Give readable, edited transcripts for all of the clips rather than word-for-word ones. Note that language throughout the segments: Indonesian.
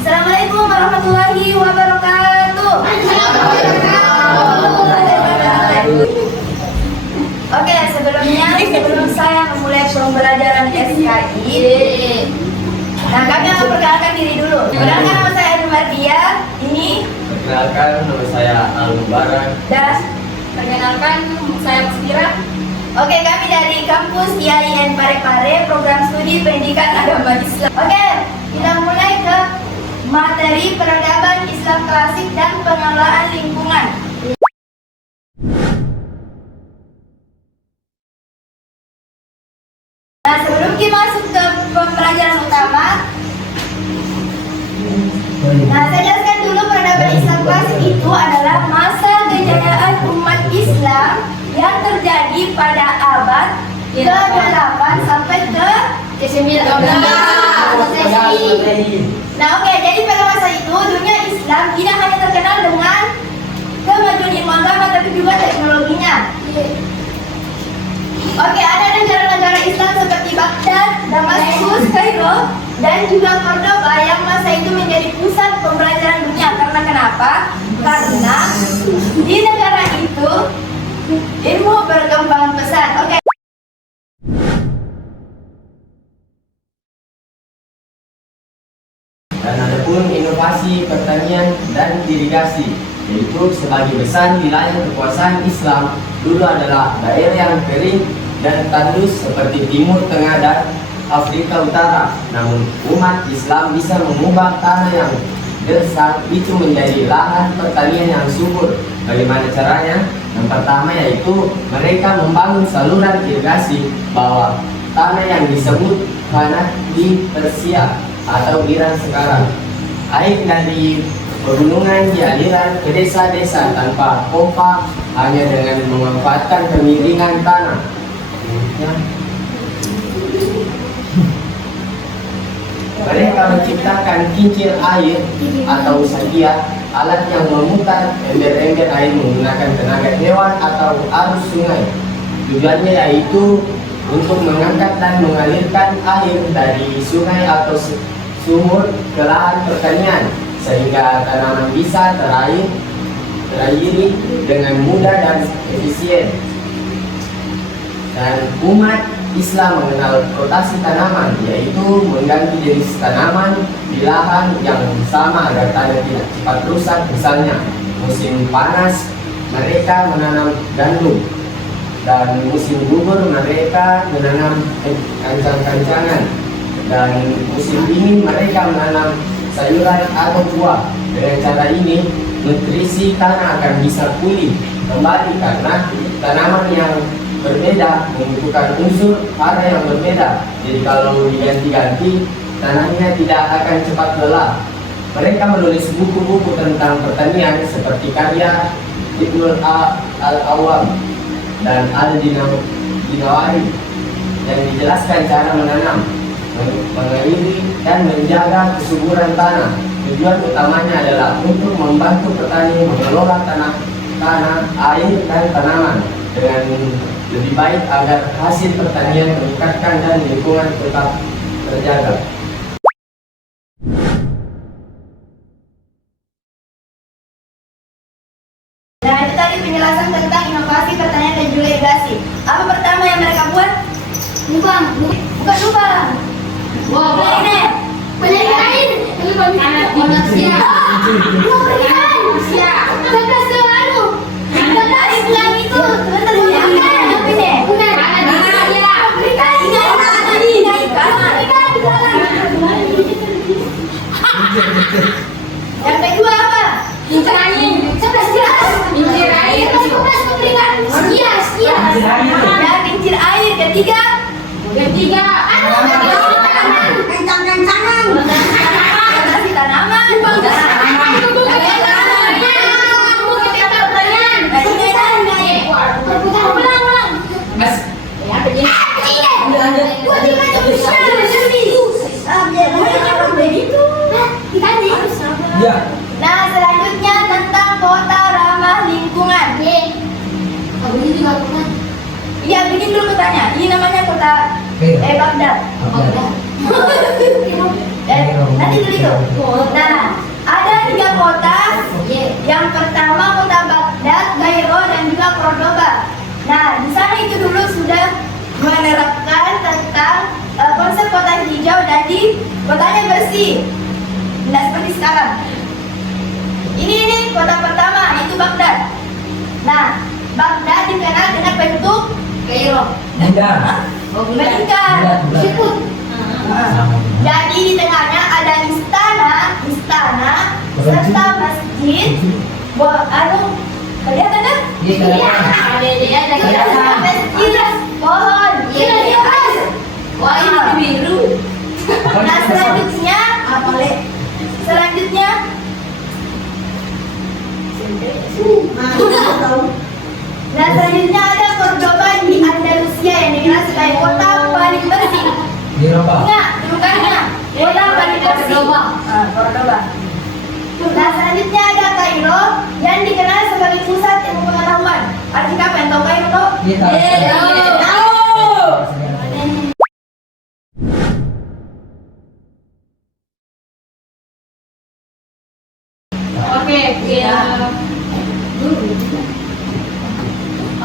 Assalamualaikum warahmatullahi wabarakatuh. Oke, sebelum saya memulai pembelajaran SKI, nah kami akan perkenalkan diri dulu. Perkenalkan, nama saya Adi Mardia. Ini Perkenalkan, nama saya Al-Mubarak. dan perkenalkan, saya Muskira. Oke, kami dari kampus IAIN Parepare, program studi pendidikan agama Islam. Oke, kita mulai ke materi peradaban Islam klasik dan pengelolaan lingkungan. Nah, sebelum kita masuk ke pembelajaran utama, nah saya jelaskan dulu peradaban Islam klasik itu adalah masa kejayaan umat Islam yang terjadi pada abad ke-8 sampai ke-9. Nah, oke, jadi pada masa itu dunia Islam tidak hanya terkenal dengan kemajuan ilmu agama tapi juga teknologinya. Oke, ada negara-negara Islam seperti Baghdad, Damaskus, Kairo, dan juga Cordoba yang masa itu menjadi pusat pembelajaran dunia. Karena kenapa? Karena di negara itu ilmu berkembang pesat. Oke. Dan ada pun inovasi pertanian dan irigasi, yaitu sebagai besar wilayah kekuasaan Islam dulu adalah daerah yang kering dan tandus seperti Timur Tengah dan Afrika Utara. Namun umat Islam bisa mengubah tanah yang gersang itu menjadi lahan pertanian yang subur. Bagaimana caranya? Yang pertama yaitu mereka membangun saluran irigasi bawah tanah yang disebut tanah di Persia atau Iran sekarang. Air dari pegunungan dialirkan ke desa-desa tanpa pompa, hanya dengan memanfaatkan kemiringan tanah. Mereka menciptakan kincir air atau sakia, alat yang memutar ember-ember air menggunakan tenaga hewan atau arus sungai. Tujuannya yaitu untuk mengangkat dan mengalirkan air dari sungai atau sumur ke lahan pertanian sehingga tanaman bisa terairi dengan mudah dan efisien. Dan umat Islam mengenal rotasi tanaman, yaitu mengganti jenis tanaman di lahan yang sama agar tanah tidak cepat rusak. Misalnya musim panas mereka menanam gandum, dan musim gugur mereka menanam kancang-kancangan, dan musim dingin mereka menanam sayuran atau buah. Dengan cara ini nutrisi tanah akan bisa pulih kembali karena tanaman yang berbeda membutuhkan unsur hara yang berbeda. Jadi kalau diganti-ganti tanahnya tidak akan cepat lelah. Mereka menulis buku-buku tentang pertanian seperti karya Ibnul Al-Awwam dan Al-Dinawari yang dijelaskan cara menanam, mengairi dan menjaga kesuburan tanah. Tujuan utamanya adalah untuk membantu petani mengelola tanah, air dan tanaman dengan lebih baik agar hasil pertanian meningkatkan dan lingkungan tetap terjaga. Nah, itu tadi penjelasan tentang inovasi pertanian dan juga irigasi. Apa pertama yang mereka buat? Bukan lubang. Wah, ini penyaring air. Manusia. Kakak selalu. Kakak Islam itu yang kedua apa? Kincir angin. Kincir air. Sekia. Dan kincir air. Ketiga Kencang-kencangan. Tanaman. Nah, selanjutnya tentang kota ramah lingkungan. Iya, begini dulu kotanya. Ini namanya kota Baghdad. Nanti dulu itu. Nah, ada 3 kota. Yang pertama kota Baghdad, Kairo, dan juga Cordoba. Nah, di sana itu dulu sudah menerapkan tentang konsep kota hijau, jadi kotanya bersih. Tidak seperti sekarang. Ini kota pertama, itu Baghdad. Nah, Baghdad dikenal dengan bentuk Kairo. melingkar. Siput. Jadi di tengahnya ada istana serta masjid. Kelihatan kan? Iya. Masjid, pohon. Wah, ini biru. Nah, selanjutnya ada Cordoba di Andalusia yang dikenal sebagai kota paling bersih. Ingat, bukannya kota paling bersih. Cordoba. Nah, selanjutnya ada Kairo yang dikenal sebagai pusat ilmu pengetahuan. Artinya apa yang tahu Kairo? Tahu.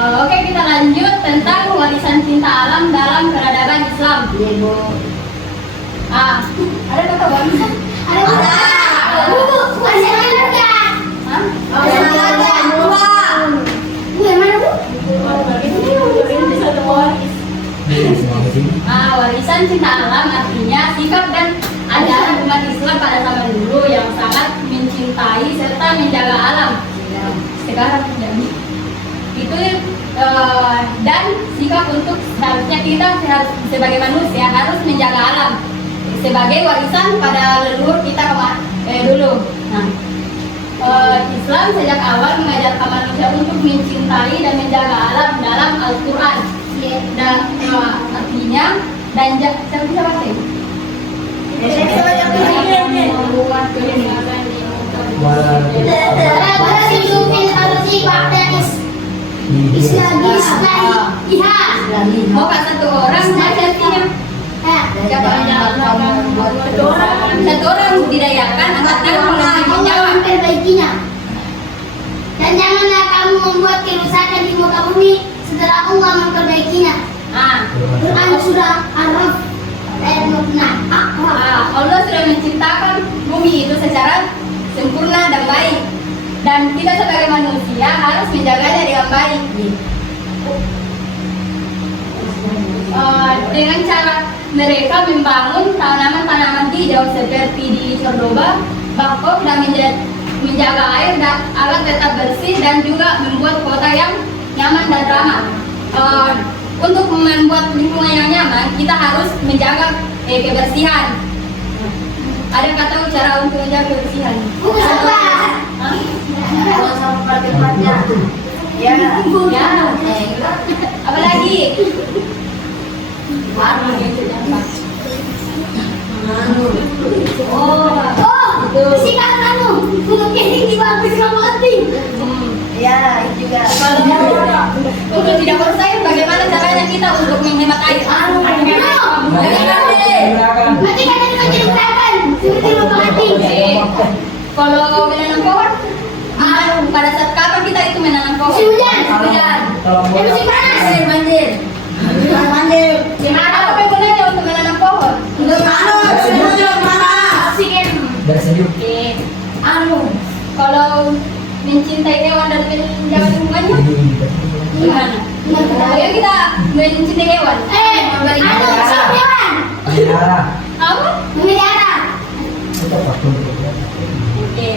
Oke, kita lanjut tentang warisan cinta alam dalam peradaban Islam. Ada kata warisan? Warisan cinta alam artinya sikap dan ajaran umat Islam pada zaman dulu yang sangat mencintai serta menjaga alam. Sekarang tidak itu dan sikap untuk seharusnya kita sebagai manusia harus menjaga alam sebagai warisan pada leluhur kita dulu. Nah, Islam sejak awal mengajarkan manusia untuk mencintai dan menjaga alam dalam Al-Quran. Dan artinya dan siapa sih? Mau kan satu orang saja artinya? Siapa yang satu orang budidayakan angkatnya menjawab. Perbaikinya. Dan janganlah kamu membuat kerusakan di muka bumi setelah Allah memperbaikinya. Quran surah Ar-Raf ayat 6. Allah sudah menciptakan bumi itu secara sempurna dan baik, dan kita sebagai manusia harus menjaganya dengan baik. Dengan cara mereka membangun tanaman-tanaman hijau seperti di Cordoba, Bangkok, dan menjaga air dan agar tetap bersih, dan juga membuat kota yang nyaman dan ramah. Untuk membuat lingkungan yang nyaman, kita harus menjaga kebersihan. Ada kata cara untuk menjaga kebersihan? Ya. Apalagi? Bersihkan kamu untuk yang bagus kamu hati. Ya, itu juga. Untuk tidak boros air, bagaimana caranya kita untuk menghemat air? Nanti kalian menjadi usahakan seperti bapak hati. Kalau menanam pohon, pada saat kapan kita itu menanam pohon? Musim hujan. Musim panas. Banjir. Gimana apa gunanya untuk menanam pohon? Oksigen. Oke. Kalau mencintai hewan dan menjaga lingkungannya, gimana? Ayo kita mencintai hewan. Hewan. Apa? Memelihara. Oke.